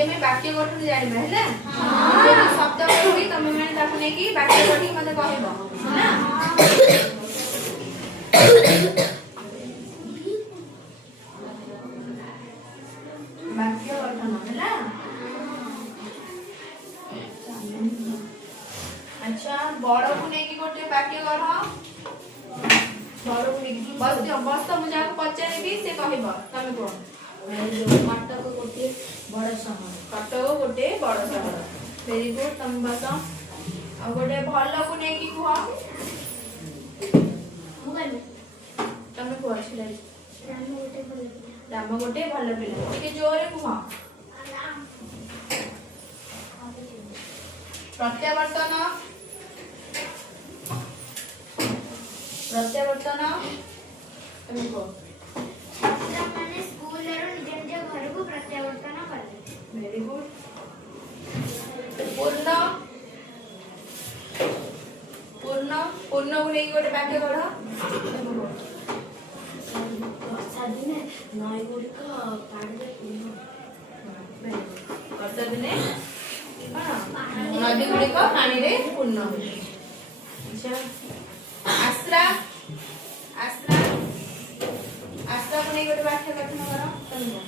आज हमें वाक्य गठन जानिबा हैला हां शब्द कहबी तमे माने ताको नै कि वाक्य गठन मते कहबो हैला वाक्य गठन हैला अच्छा बड़ को नै कि गोटे वाक्य गढ़ बड़ को नै बस मुझे पचारेबी से कहबो तमे को कटक गोटे बड़ शहर कटक गोटे बड़ शहर वेरी गुड तुम बस आ गोटे भल को नै कि कुह तमे को अछि राम गोटे भल पिला टिके जोरे कुह प्रत्यावर्तन प्रत्यावर्तन तमे को माने स्कूल रो निज निज घर को प्रत्यावर्तन करले वेरी गुड पूर्ण पूर्ण पूर्ण को नै गोटे वाक्य गढ़ सादिने नय गुडी को पाड़े पूर्ण वर्षा दिने नदी गुडी को पानी रे पूर्ण अच्छा आश्रा आश्रा आश्रा को नै गोटे वाक्य गठन करो तमे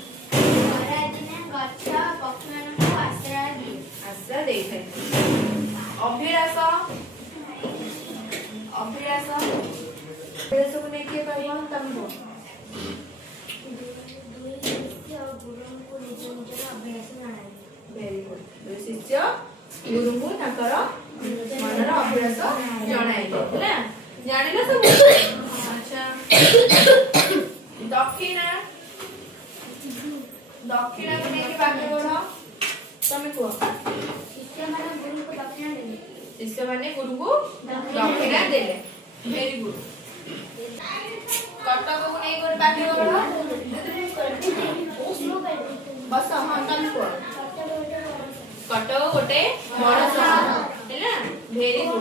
खरा दिने गछ पक्षी को आश्रय दिए आश्रा देई थे अभिलाष अभिलाष अभिलाष को नै के कहबो तमे को दुई शिष्य और गुरु को निज निज अभ्यास जणाई वेरी गुड दुई शिष्य गुरु को ताकर मनर अभ्यास जणाई हैला जानिला सब अच्छा दक्षिणा दक्षिणा को नै के वाक्य गढ़ तमे को शिष्य माने गुरु को दक्षिणा देले शिष्य माने गुरु को दक्षिणा देले वेरी गुड कटक को नै गोटे वाक्य गढ़ बस हां तमे को कटक गोटे बड़ शहर हैला वेरी गुड